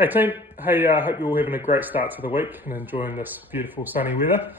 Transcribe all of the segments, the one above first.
Hey team, hey, hope you're all having a great start to the week and enjoying this beautiful sunny weather.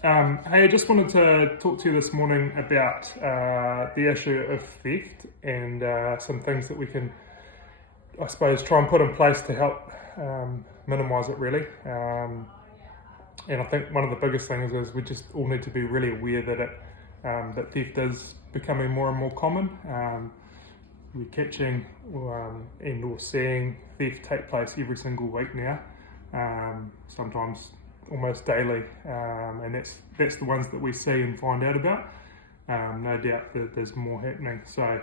Hey, I just wanted to talk to you this morning about the issue of theft and some things that we can, I suppose, try and put in place to help minimise it really. And I think one of the biggest things is we just all need to be really aware that theft is becoming more and more common. We're catching and or seeing theft take place every single week now, sometimes almost daily, and that's the ones that we see and find out about. No doubt that there's more happening. So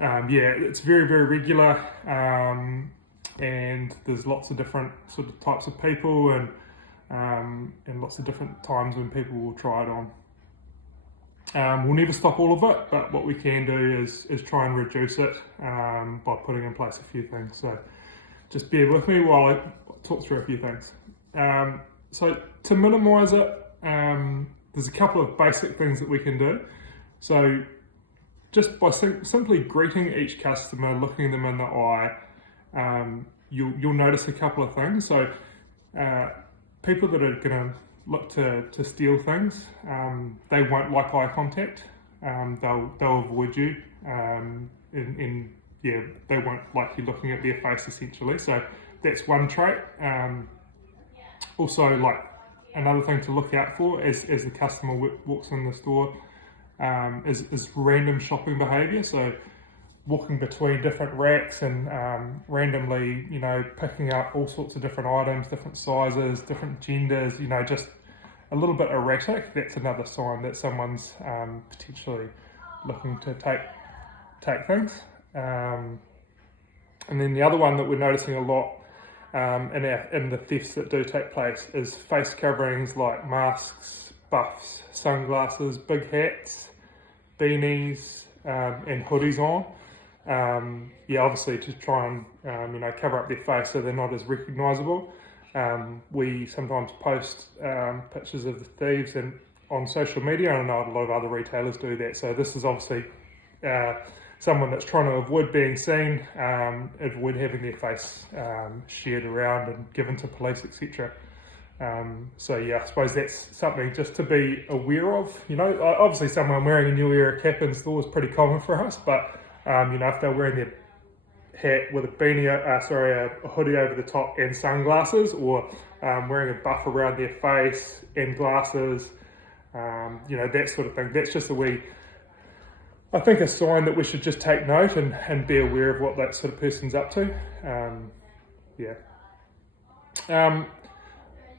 yeah, it's very, very regular, and there's lots of different sort of types of people and lots of different times when people will try it on. We'll never stop all of it, but what we can do is try and reduce it by putting in place a few things. So just bear with me while I talk through a few things. So to minimise it, there's a couple of basic things that we can do. So just by simply greeting each customer, looking them in the eye, you'll notice a couple of things. So people that are going to look to steal things, they won't like eye contact. They'll avoid you, and yeah, they won't like you looking at their face essentially. So that's one trait. Also, like another thing to look out for as the customer walks in the store is random shopping behaviour. So walking between different racks and randomly, picking up all sorts of different items, different sizes, different genders, just a little bit erratic. That's another sign that someone's potentially looking to take things. And then the other one that we're noticing a lot in the thefts that do take place is face coverings like masks, buffs, sunglasses, big hats, beanies, and hoodies on. Yeah, obviously to try and cover up their face so they're not as recognisable. We sometimes post pictures of the thieves on social media, and I know a lot of other retailers do that. So this is obviously someone that's trying to avoid being seen, avoid having their face shared around and given to police, etc. So yeah, I suppose that's something just to be aware of. Obviously someone wearing a New Era cap in store is pretty common for us, but if they're wearing their hat with a beanie, a hoodie over the top and sunglasses, or wearing a buff around their face and glasses, that sort of thing. That's just I think a sign that we should just take note and be aware of what that sort of person's up to. Yeah.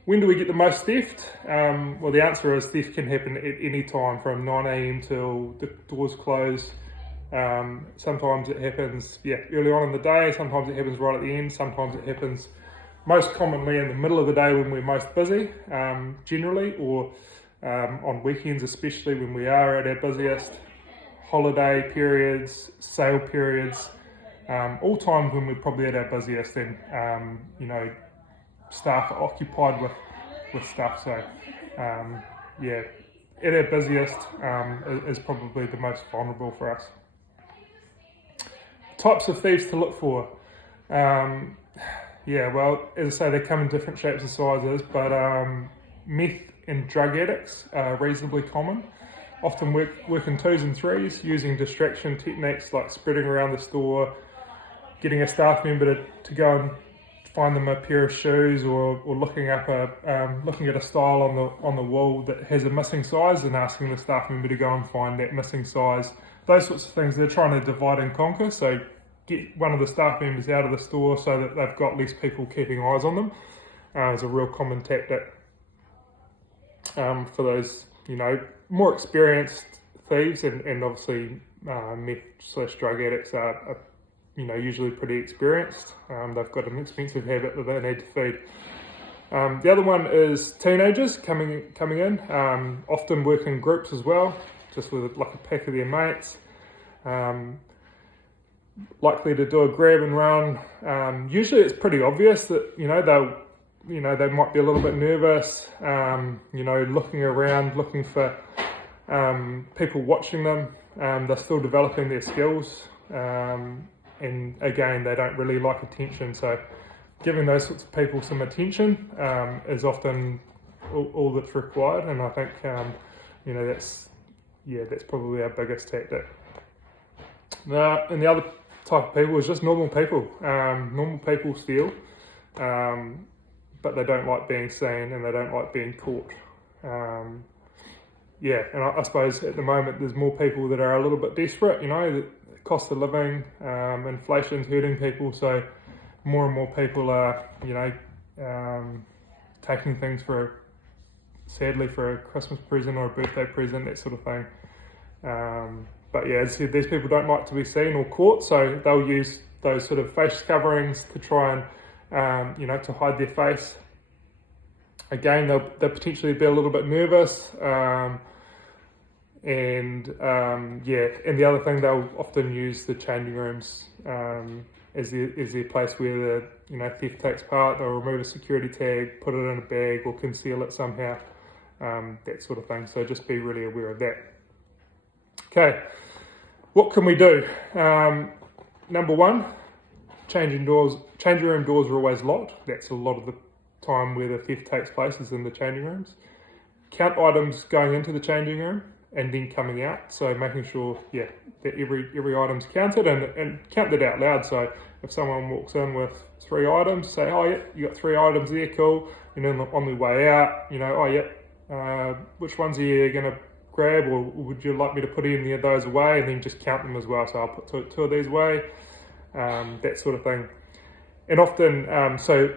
When do we get the most theft? Well, the answer is theft can happen at any time from 9 a.m. till the doors close. Sometimes it happens early on in the day, sometimes it happens right at the end, sometimes it happens most commonly in the middle of the day when we're most busy, generally, or on weekends especially when we are at our busiest, holiday periods, sale periods, all times when we're probably at our busiest and staff are occupied with stuff. So yeah, at our busiest is probably the most vulnerable for us. Types of thieves to look for. Yeah, well, as I say, they come in different shapes and sizes, but meth and drug addicts are reasonably common. Often work in twos and threes, using distraction techniques like spreading around the store, getting a staff member to go and find them a pair of shoes, or looking at a style on the wall that has a missing size and asking the staff member to go and find that missing size. Those sorts of things. They're trying to divide and conquer, so get one of the staff members out of the store so that they've got less people keeping eyes on them. Is a real common tactic for those, more experienced thieves, and obviously meth/drug addicts are usually pretty experienced. They've got an expensive habit that they need to feed. The other one is teenagers coming in, often work in groups as well, just with like a pack of their mates, likely to do a grab and run. Usually it's pretty obvious that, they might be a little bit nervous, looking around, looking for people watching them. They're still developing their skills, and again, they don't really like attention. So giving those sorts of people some attention is often all that's required, and I think that's probably our biggest tactic. And the other type of people is just normal people. Normal people steal, but they don't like being seen and they don't like being caught. And I suppose at the moment there's more people that are a little bit desperate. The cost of living, inflation's hurting people, so more and more people are, taking things sadly for a Christmas present or a birthday present, that sort of thing. But yeah, as I said, these people don't like to be seen or caught, so they'll use those sort of face coverings to try and, to hide their face. Again, they'll potentially be a little bit nervous. And the other thing, they'll often use the changing rooms as their place where the theft takes part. They'll remove a security tag, put it in a bag, or conceal it somehow, that sort of thing. So just be really aware of that. Okay, what can we do? Number one, changing room doors are always locked. That's a lot of the time where the theft takes place, is in the changing rooms. Count items going into the changing room and then coming out, so making sure that every item's counted, and count that out loud. So if someone walks in with 3 items, say, oh yeah, you got 3 items there, cool. And then on the way out, which ones are you going to grab, or would you like me to put any of those away, and then just count them as well. So I'll put two of these away, that sort of thing. And often, so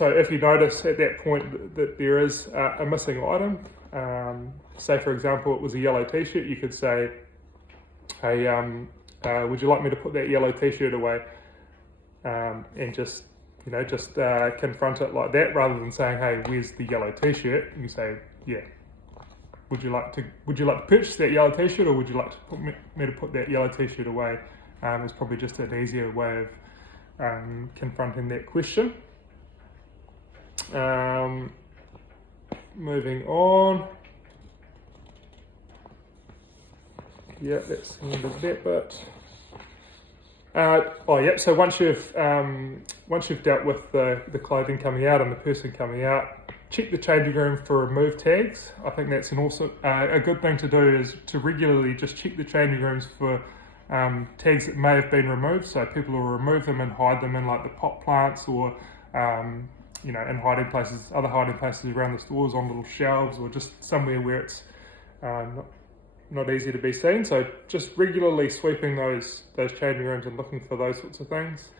if you notice at that point that there is a missing item, say for example it was a yellow t-shirt, you could say, hey, would you like me to put that yellow t-shirt away, and just confront it like that, rather than saying, hey, where's the yellow t-shirt? You say, yeah, would you like to purchase that yellow t-shirt, or would you like to me to put that yellow t-shirt away? It's probably just an easier way of confronting that question. Moving on. Yeah, that's the end of that bit. So once you've dealt with the clothing coming out and the person coming out, check the changing room for remove tags. I think that's a good thing to do, is to regularly just check the changing rooms for tags that may have been removed. So people will remove them and hide them in like the pot plants, or in other hiding places around the stores, on little shelves, or just somewhere where it's not easy to be seen. So just regularly sweeping those changing rooms and looking for those sorts of things.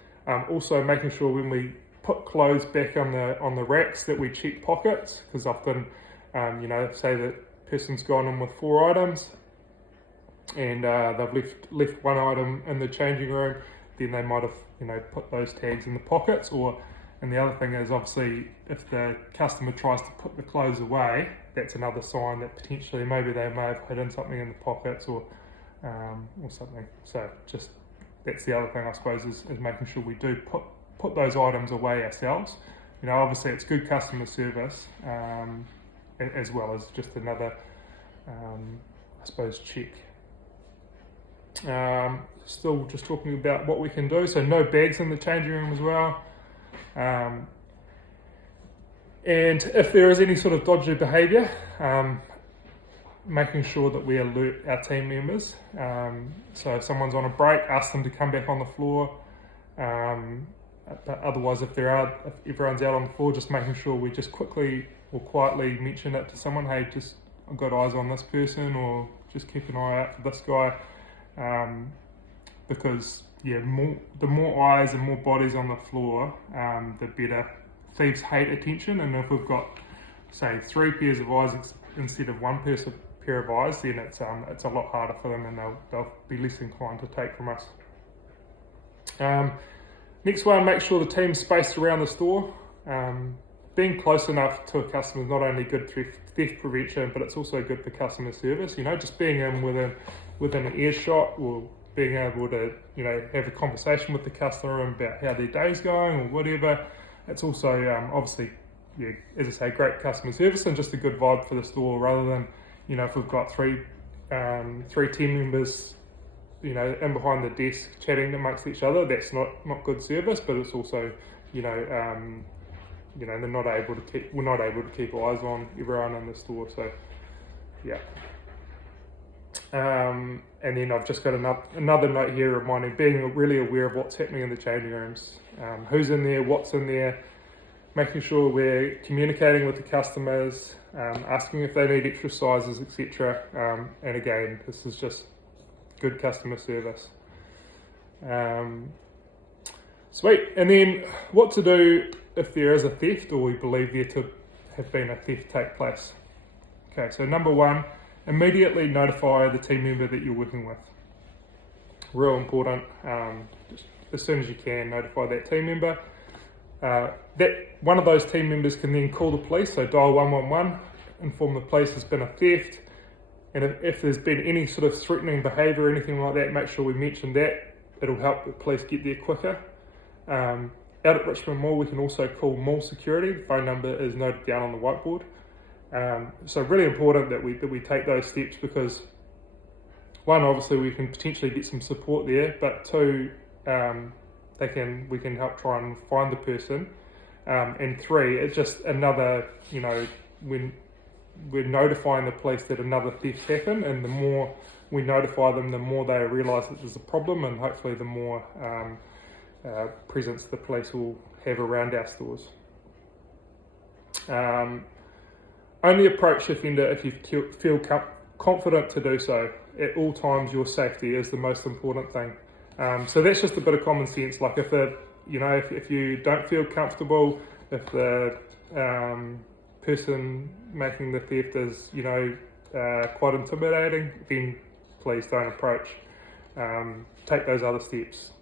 Also making sure when we put clothes back on the racks that we check pockets, because often, say the person's gone in with 4 items and they've left 1 item in the changing room, then they might have put those tags in the pockets. And the other thing is, obviously, if the customer tries to put the clothes away, that's another sign that potentially maybe they may have hidden something in the pockets or something. So just, that's the other thing, I suppose, is making sure we do put those items away ourselves. Obviously it's good customer service, as well as just another, I suppose, check. Still just talking about what we can do. So no bags in the changing room as well. And if there is any sort of dodgy behaviour, making sure that we alert our team members. So if someone's on a break, ask them to come back on the floor. But otherwise, if everyone's out on the floor, just making sure we just quickly or quietly mention it to someone, hey, just I've got eyes on this person, or just keep an eye out for this guy. Because the more eyes and more bodies on the floor, the better. Thieves hate attention, and if we've got, say, 3 pairs of eyes instead of 1 pair of eyes, then it's a lot harder for them, and they'll be less inclined to take from us. Next one, make sure the team's spaced around the store. Being close enough to a customer is not only good for theft prevention, but it's also good for customer service. Just being in within an earshot, or being able to have a conversation with the customer about how their day's going or whatever. It's also obviously, as I say, great customer service and just a good vibe for the store, rather than if we've got three team members in behind the desk chatting amongst each other. That's not good service, but it's also they're not able to we're not able to keep eyes on everyone in the store. So yeah. And then I've just got another note here reminding, being really aware of what's happening in the changing rooms, who's in there, what's in there, making sure we're communicating with the customers, asking if they need extra sizes, etc. And again, this is just good customer service. Sweet. And then what to do if there is a theft, or we believe there to have been a theft take place. Okay, so number one, immediately notify the team member that you're working with. Real important. Just as soon as you can, notify that team member. That one of those team members can then call the police, so dial 111, inform the police there's been a theft, and if there's been any sort of threatening behaviour or anything like that, make sure we mention that. It'll help the police get there quicker. Out at Richmond Mall, we can also call mall security. The phone number is noted down on the whiteboard. So really important that we take those steps, because one, obviously we can potentially get some support there, but two, we can help try and find the person, and three, it's just another, when we're notifying the police that another theft happened, and the more we notify them, the more they realise that there's a problem, and hopefully the more presence the police will have around our stores. Only approach the offender if you feel confident to do so. At all times, your safety is the most important thing. So that's just a bit of common sense. Like if you don't feel comfortable, if the person making the theft is quite intimidating, then please don't approach. Take those other steps.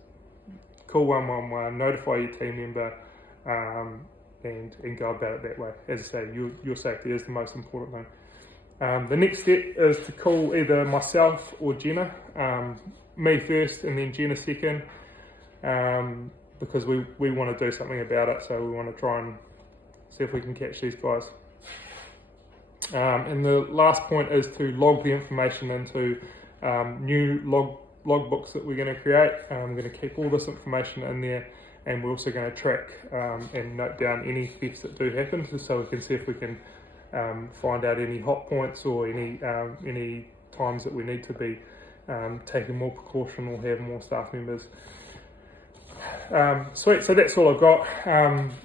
Call 111, notify your team member, and go about it that way. As I say, your safety is the most important thing. The next step is to call either myself or Jenna, me first and then Jenna second, because we want to do something about it, so we want to try and see if we can catch these guys. And the last point is to log the information into new logbooks that we're going to create. We're going to keep all this information in there, and we're also going to track and note down any thefts that do happen, so we can see if we can find out any hot points or any times that we need to be taking more precaution or have more staff members. Sweet, so that's all I've got.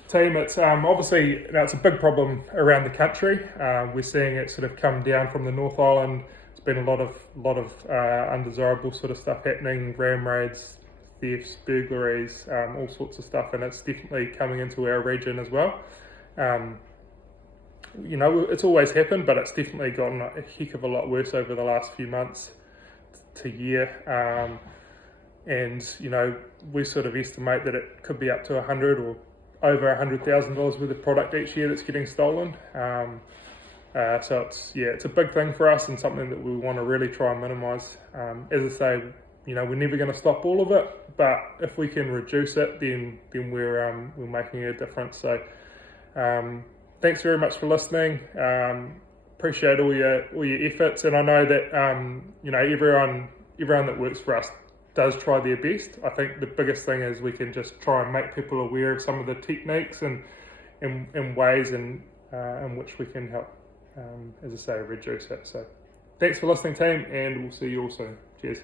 Team, it's obviously, it's a big problem around the country. We're seeing it sort of come down from the North Island. Been a lot of undesirable sort of stuff happening, ram raids, thefts, burglaries, all sorts of stuff, and it's definitely coming into our region as well. It's always happened, but it's definitely gotten a heck of a lot worse over the last few months to year. And we sort of estimate that it could be up to $100,000 or over $100,000 worth of product each year that's getting stolen. So it's a big thing for us, and something that we want to really try and minimise. As I say, we're never going to stop all of it, but if we can reduce it, then we're making a difference. So thanks very much for listening. Appreciate all your efforts, and I know that everyone that works for us does try their best. I think the biggest thing is we can just try and make people aware of some of the techniques and ways in which we can help. As I say, reduce it. So thanks for listening, team, and we'll see you all soon. Cheers.